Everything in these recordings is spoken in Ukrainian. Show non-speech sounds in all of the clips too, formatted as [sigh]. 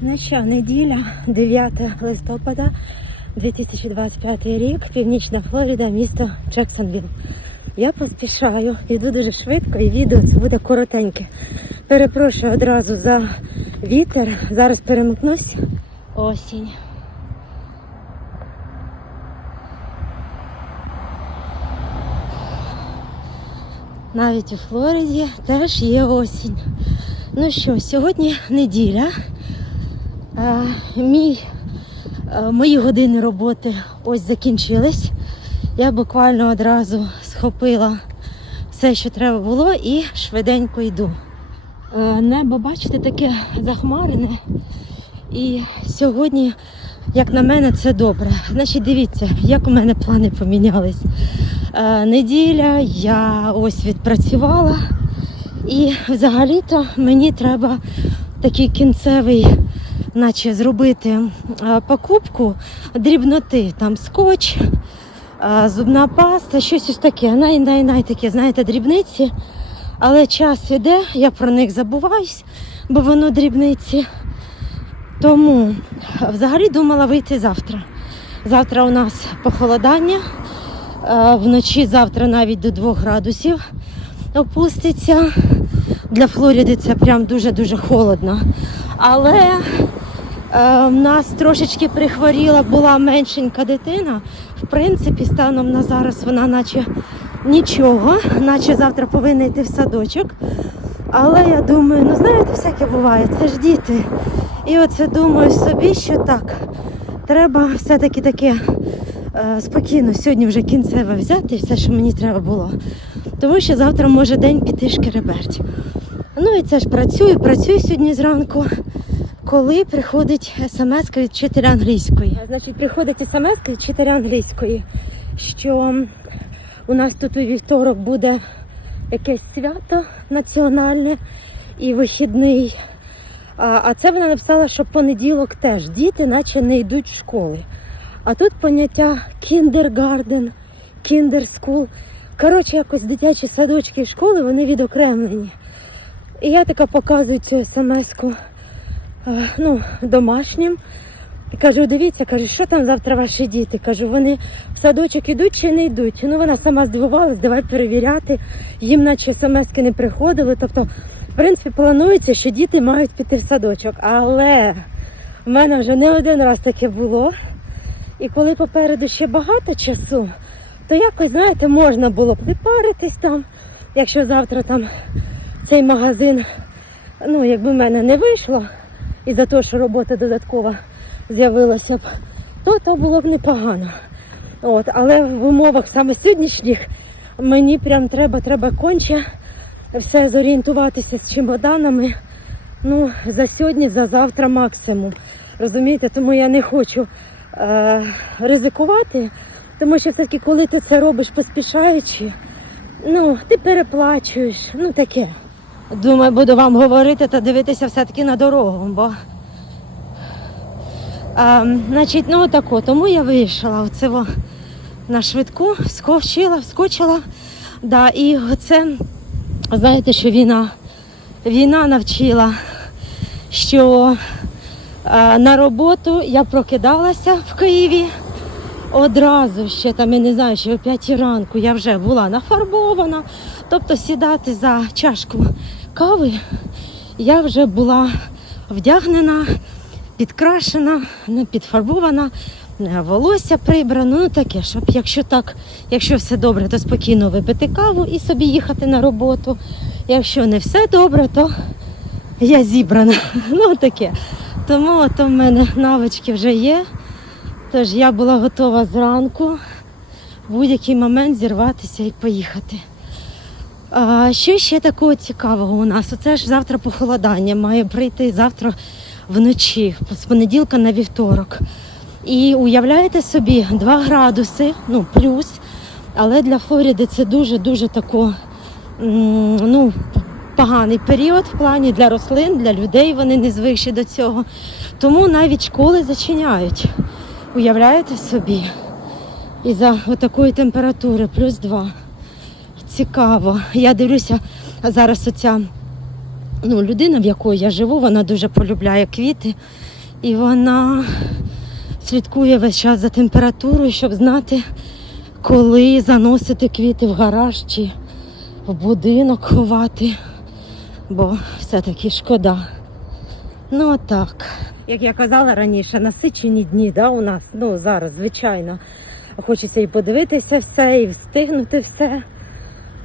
Ну що, неділя, 9 листопада, 2025 рік, Північна Флорида, місто Джексонвілл. Я поспішаю, йду дуже швидко і відео це буде коротеньке. Перепрошую одразу за вітер. Зараз перемикнусь. Осінь. Навіть у Флориді теж є осінь. Ну що, сьогодні неділя. Е, мій, е, мої години роботи ось закінчились. Я буквально одразу схопила все, що треба було, і швиденько йду. Е, небо, бачите, таке захмарене. І сьогодні, як на мене, це добре. Значить, дивіться, як у мене плани помінялись. Неділя, я ось відпрацювала. І взагалі-то мені треба такий кінцевий, наче зробити е, покупку дрібноти. Там скотч, е, зубна паста, щось ось таке. Най, най, най таке, знаєте, дрібниці. Але час іде, я про них забуваюсь, бо воно дрібниці. Тому е, взагалі думала вийти завтра. Завтра у нас похолодання. Вночі завтра навіть до 2 градусів опуститься. Для Флориди це прям дуже-дуже холодно. Але е, в нас трошечки прихворіла, була меншенька дитина. В принципі, станом на зараз вона наче нічого, наче завтра повинна йти в садочок. Але я думаю, ну знаєте, всяке буває, це ж діти. І оце думаю собі, що так, треба все-таки таке е, спокійно сьогодні вже кінцеве взяти все, що мені треба було. Тому що завтра може день піти шкереберть. Ну і це ж працюю, працюю сьогодні зранку, коли приходить смс від вчителя англійської. Значить, приходить смс від вчителя англійської, що у нас тут у вівторок буде якесь свято національне і вихідний. А, а це вона написала, що понеділок теж діти, наче не йдуть в школи. А тут поняття кіндергарден, кіндерскул. Коротше, якось дитячі садочки і школи вони відокремлені. І я така показую цю смс-ку ну, домашнім. І кажу, дивіться, кажу, що там завтра ваші діти? Кажу, вони в садочок ідуть чи не йдуть. Ну вона сама здивувалась, давай перевіряти. Їм наче смс-ки не приходили. Тобто, в принципі, планується, що діти мають піти в садочок. Але в мене вже не один раз таке було. І коли попереду ще багато часу, то якось, знаєте, можна було б припаритись там, якщо завтра там цей магазин, ну, якби в мене не вийшло, і за те, що робота додаткова з'явилася б, то то було б непогано. От, але в умовах саме сьогоднішніх мені прям треба, треба конче все зорієнтуватися з чемоданами. Ну, за сьогодні, за завтра максимум. Розумієте, тому я не хочу е, ризикувати, тому що все-таки, коли ти це робиш поспішаючи, ну, ти переплачуєш, ну таке. Думаю, буду вам говорити та дивитися все-таки на дорогу, бо а, значить, ну тако, тому я вийшла оце на швидку, сковчила, вскочила. Да, і оце, знаєте, що війна, війна навчила, що а, на роботу я прокидалася в Києві. Одразу ще там, я не знаю, ще о 5 ранку я вже була нафарбована. Тобто сідати за чашку кави я вже була вдягнена, підкрашена, підфарбована, е, волосся прибрано, ну таке, щоб якщо так, якщо все добре, то спокійно випити каву і собі їхати на роботу. Якщо не все добре, то я зібрана. [laughs] Ну таке. Тому от у мене навички вже є. Тож я була готова зранку в будь-який момент зірватися і поїхати. А, що ще такого цікавого у нас? Оце ж завтра похолодання має прийти завтра вночі, з понеділка на вівторок. І уявляєте собі 2 градуси, ну плюс, але для Флориди це дуже-дуже тако, ну, поганий період в плані для рослин, для людей вони не звикші до цього. Тому навіть школи зачиняють. Уявляєте собі? І за отакої температури, плюс 2. Цікаво. Я дивлюся, зараз оця ну, людина, в якої я живу, вона дуже полюбляє квіти. І вона слідкує весь час за температурою, щоб знати, коли заносити квіти в гараж чи в будинок ховати. Бо все-таки шкода. Ну отак. Як я казала раніше, насичені дні да, у нас, ну зараз, звичайно. Хочеться і подивитися все, і встигнути все.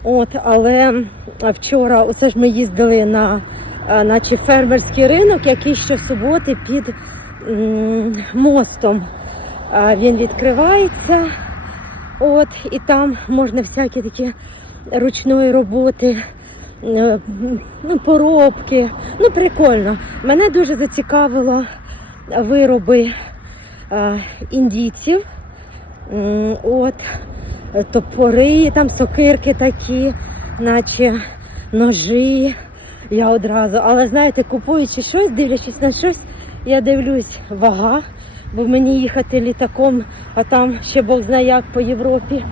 От, але вчора, оце ж ми їздили на е, наче фермерський ринок, який щосуботи під м, мостом. Е, Він відкривається. От, і там можна всякі такі ручної роботи, ну, поробки. Ну, прикольно. Мене дуже зацікавило вироби е, індійців. От, е, топори, там сокирки такі, наче ножі. Я одразу. Але знаєте, купуючи щось, дивлячись на щось, я дивлюсь вага, бо мені їхати літаком, а там ще Бог знає як по Європі.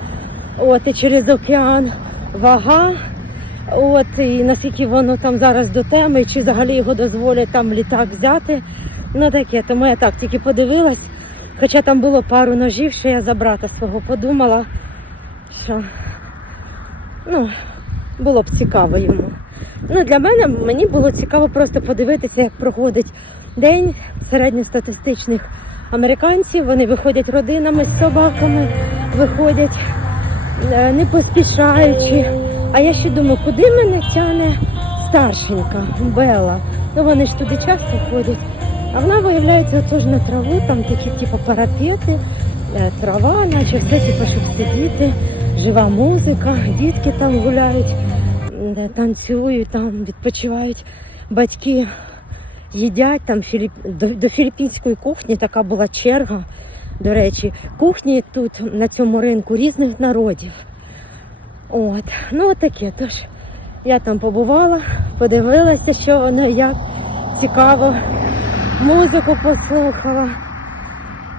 От і через океан вага. От і наскільки воно там зараз до теми, чи взагалі його дозволять там літак взяти. Ну таке, тому я так тільки подивилась. Хоча там було пару ножів, що я за брата свого подумала, що ну, було б цікаво йому. Ну, для мене мені було цікаво просто подивитися, як проходить день середньостатистичних американців. Вони виходять родинами з собаками, виходять е, не поспішаючи. А я ще думаю, куди мене тяне старшенька Бела? Ну вони ж туди часто ходять. А вона виявляється теж на траву, там такі типу парапети, е, трава, наче все типу, щоб сидіти, жива музика, дітки там гуляють, танцюють, там відпочивають. Батьки їдять там філіп... до, до філіппінської кухні така була черга. До речі, кухні тут на цьому ринку різних народів. От, ну таке. Тож я там побувала, подивилася, що воно як цікаво. Музику послухала,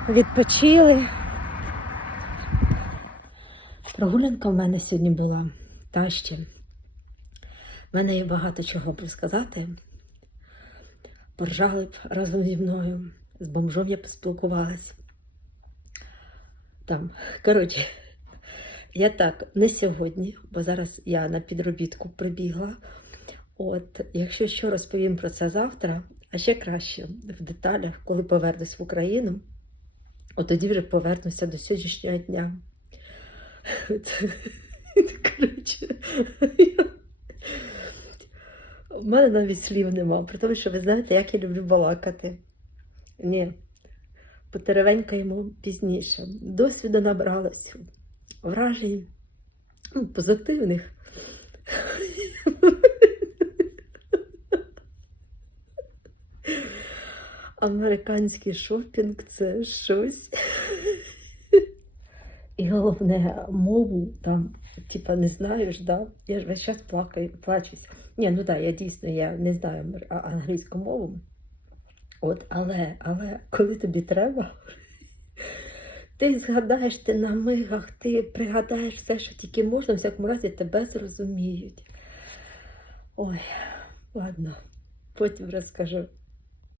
відпочили. Прогулянка в мене сьогодні була та ще. В мене є багато чого б сказати. Поржали б разом зі мною. З бомжом я поспілкувалась. Там, коротше, я так, не сьогодні, бо зараз я на підробітку прибігла. От, якщо що розповім про це завтра, а ще краще в деталях, коли повернусь в Україну, от тоді вже повернуся до сьогоднішнього дня. Коротше, у мене навіть слів нема, при тому, що ви знаєте, як я люблю балакати. Ні, потеревенькаємо пізніше. Досвіду набралась, вражень ну, позитивних. Американський шопінг це щось. І головне, мову там, типа, не знаєш, да? Я ж весь час плакаю, плачусь. Ні, ну так, я дійсно я не знаю англійську мову. От, але, але коли тобі треба, ти згадаєш, ти на мигах, ти пригадаєш все, що тільки можна, в всякому разі тебе зрозуміють. Ой, ладно, потім розкажу.